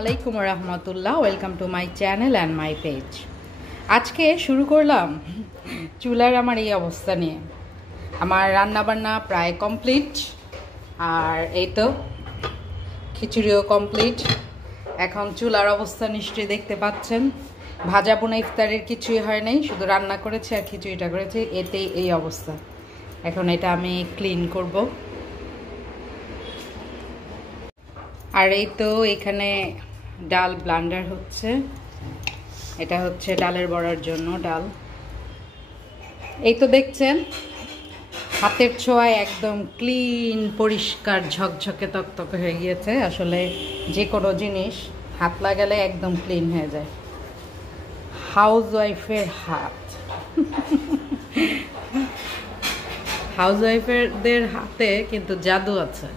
আলাইকুম রহমতুল্লাহ, welcome to my channel and my page. আজকে শুরু করলাম চুলার আমার এই অবস্থা নিয়ে। আমার রান্নাবান্না প্রায় কমপ্লিট, আর এই তো খিচুড়িও কমপ্লিট। এখন চুলার অবস্থা নিশ্চয়ই দেখতে পাচ্ছেন। ভাজা পোনা ইফতারের কিছুই হয় নাই, শুধু রান্না করেছি আর খিচুড়িটা করেছি, এতেই এই অবস্থা। এখন এটা আমি ক্লিন করব। আর এই তো এখানে ডাল ব্লান্ডার হচ্ছে, এটা হচ্ছে ডালের বড়ার জন্য ডাল। এই তো দেখছেন হাতের ছোঁয়ায় একদম ক্লিন, পরিষ্কার, ঝকঝকে তকতকে হয়ে গিয়েছে। আসলে যে কোনো জিনিস হাত লাগালে একদম ক্লিন হয়ে যায়। হাউস ওয়াইফের হাত হাউস ওয়াইফেরদের হাতে কিন্তু জাদু আছে।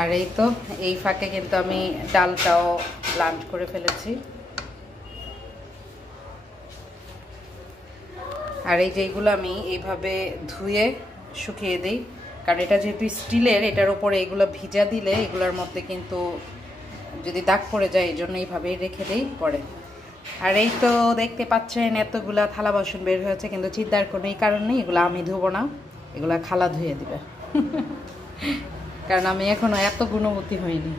আর এই তো এই ফাঁকে কিন্তু আমি ডালটাও ব্লান্ড করে ফেলেছি। আর এই যে এইগুলো আমি এইভাবে ধুয়ে শুকিয়ে দিই, কারণ এটা যেহেতু স্টিলের, এটার উপরে এগুলো ভিজা দিলে এগুলোর মধ্যে কিন্তু যদি দাগ পড়ে যায়, এই জন্য এইভাবেই রেখে দিই পরে। আর এই তো দেখতে পাচ্ছেন এতগুলা থালা বাসন বের হয়েছে, কিন্তু চিন্তার কোনো কারণ নেই, এগুলো আমি ধুবো না, এগুলা খালা ধুয়ে দিবে কারণ আমি এখনো এত গুণবতী হইনি।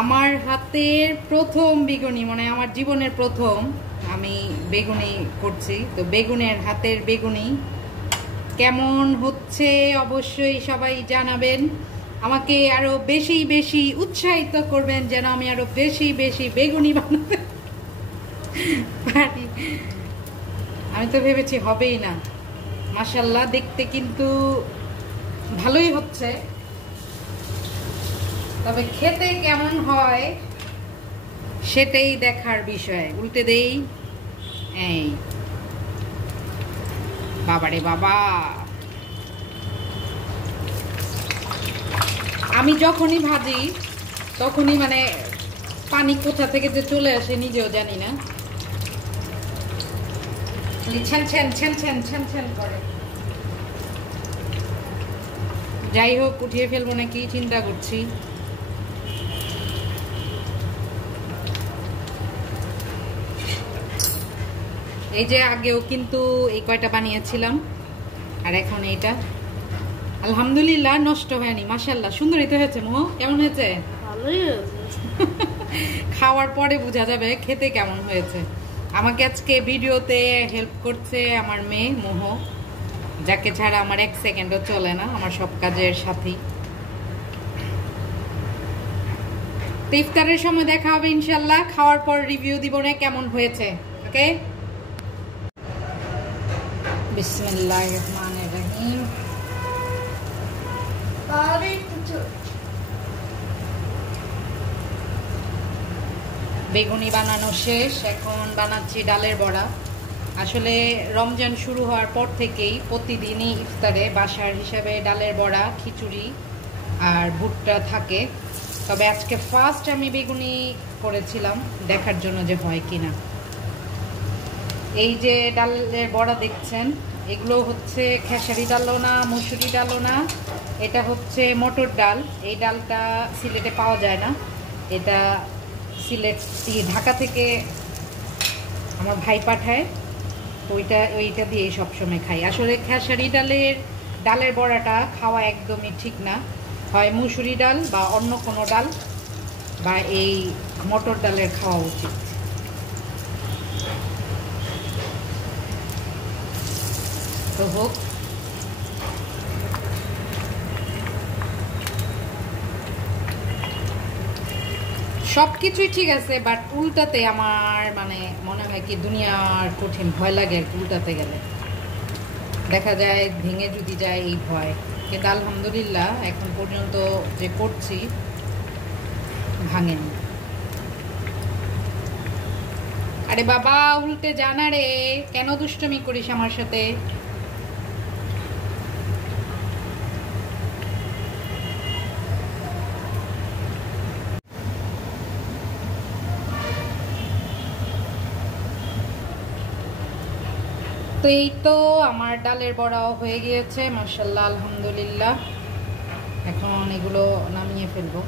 আমার হাতের প্রথম বেগুনি, মানে আমার জীবনের প্রথম আমি বেগুনি করছি, তো বেগুনের হাতের বেগুনি কেমন হচ্ছে অবশ্যই সবাই জানাবেন। আমাকে আরো বেশি বেশি উৎসাহিত করবেন যেন আমি আরো বেশি বেশি বেগুনি বানাতে পারি। আমি তো ভেবেছি হবেই না, মাশাআল্লাহ দেখতে কিন্তু ভালোই হচ্ছে, তবে খেতে কেমন হয় সেটাই দেখার বিষয়। উল্টে দেই, এই বাবারে বাবা। আমি যখনই ভাজি তখনই মানে পানি কোথা থেকে যে চলে আসে নিজেও জানি না, ছ্যান ছ্যান ছ্যান ছ্যান ছ্যান ছ্যান করে। যাই হোক, উঠিয়ে ফেলবো নাকি চিন্তা করছি। এই যে আগেও কিন্তু এই কয়টা বানিয়েছিলাম, আর এখন এইটা আলহামদুলিল্লাহ নষ্ট হয়নি, মাশাআল্লাহ সুন্দরই তো হয়েছে। মোহ কেমন হয়েছে? ভালোই হয়েছে খাওয়ার পরে বোঝা যাবে খেতে কেমন হয়েছে। আমাকে আজকে ভিডিওতে হেল্প করছে আমার মেয়ে মোহ, যাকে ছাড়া আমার এক সেকেন্ডও চলে না, আমার সব কাজের সাথী। তো ইফতারের সময় দেখা হবে ইনশাল্লাহ, খাওয়ার পর রিভিউ দিব না কেমন হয়েছে। ওকে, বিসমিল্লাহির রহমানির রহিম। বেগুনি বানানো শেষ, এখন বানাচ্ছি ডালের বড়া। আসলে রমজান শুরু হওয়ার পর থেকেই প্রতিদিনই ইফতারে বাসার হিসাবে ডালের বড়া, খিচুড়ি আর ভুট্টা থাকে। তবে আজকে ফার্স্ট আমি বেগুনি করেছিলাম দেখার জন্য যে হয় কিনা। এই যে ডালের বড়া দেখছেন, এগুলো হচ্ছে খেসারি ডালও না, মুসুরি ডালও না, এটা হচ্ছে মটর ডাল। এই ডালটা সিলেটে পাওয়া যায় না, এটা সিলেট ঢাকা থেকে আমার ভাই পাঠায়, ওইটা দিয়ে সবসময় খাই। আসলে খেসারি ডালের বড়াটা খাওয়া একদমই ঠিক না, হয় মুসুরি ডাল বা অন্য কোনো ডাল বা এই মটর ডালের খাওয়া উচিত। তো হোক, সবকিছুই ঠিক আছে, বাট উল্টাতে আমার মানে মনে হয় কি দুনিয়ার কঠিন, ভয় লাগে আর উল্টাতে গেলে দেখা যায় ভেঙে যদি যায় এই ভয়। কিন্তু আলহামদুলিল্লাহ এখন পর্যন্ত যে করছি ভাঙেনি। আরে বাবা উল্টে জানা রে, কেন দুষ্টুমি করিস আমার সাথে? তো এই তো আমার ডালের বড়াও হয়ে গিয়েছে মাশাআল্লাহ, আলহামদুলিল্লাহ। এখন এগুলো নামিয়ে ফেলবো।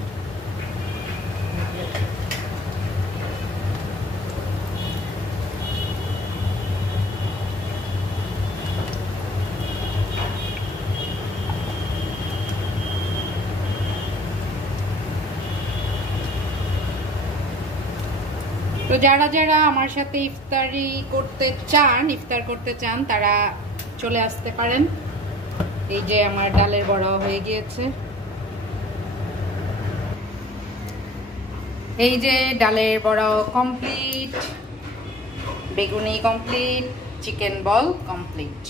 তো যারা যারা আমার সাথে ইফতার করতে চান তারা চলে আসতে পারেন। এই যে আমার ডালের বড়া হয়ে গিয়েছে। এই যে ডালের বড়া কমপ্লিট, বেগুনি কমপ্লিট, চিকেন বল কমপ্লিট।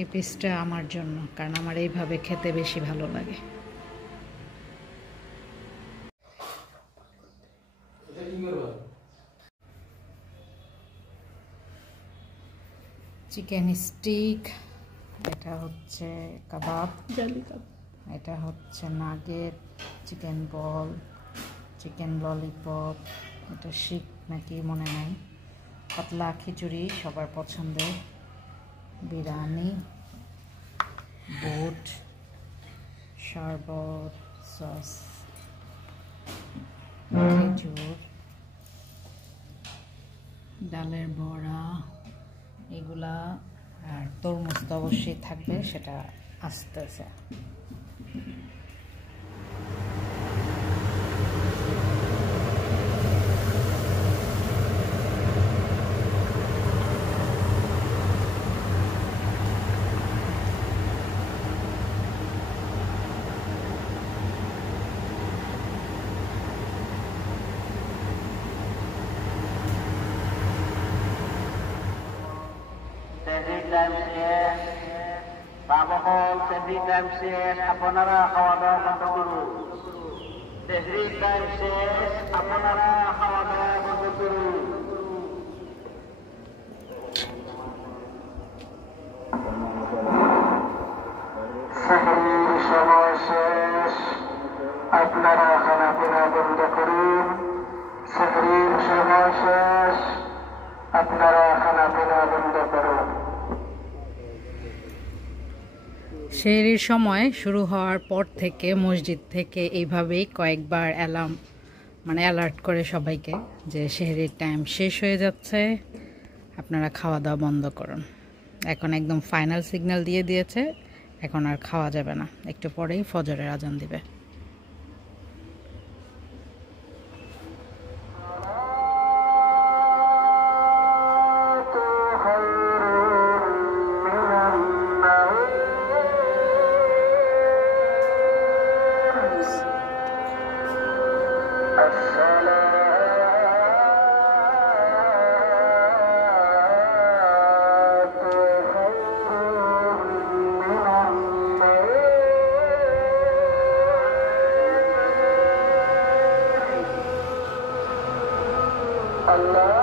এই পিসটা আমার জন্য, কারণ আমার এইভাবে খেতে বেশি ভালো লাগে। চিকেন স্টিক, এটা হচ্ছে কাবাব, এটা হচ্ছে নাগেট, চিকেন বল, চিকেন ললিপপ, এটা শিক নাকি মনে নাই, পাতলা খিচুড়ি সবার পছন্দের, বিরিয়ানি, বুট, শরবত, সস, খেজুর, ডালের বড়া, এগুলা। আর তরমুজ তো অবশ্যই থাকবে, সেটা আসতেছে। আপনারা খাওয়া দাওয়া বন্ধ করুন। তেহরির টাইম শেষ, আপনারা খাওয়া দাওয়া বন্ধ করুন। সেহরির সময় শেষ, আপনারা খানাপিনা বন্ধ করুন। সেহরির সময় শেষ, আপনারা খানাপিনা বন্ধ করুন। সেহরির সময় শুরু হওয়ার পর থেকে মসজিদ থেকে এইভাবেই কয়েকবার অ্যালার্ট করে সবাইকে যে সেহরির টাইম শেষ হয়ে যাচ্ছে, আপনারা খাওয়া দাওয়া বন্ধ করুন। এখন একদম ফাইনাল সিগন্যাল দিয়ে দিয়েছে, এখন আর খাওয়া যাবে না, একটু পরেই ফজরের আজান দিবে। Allah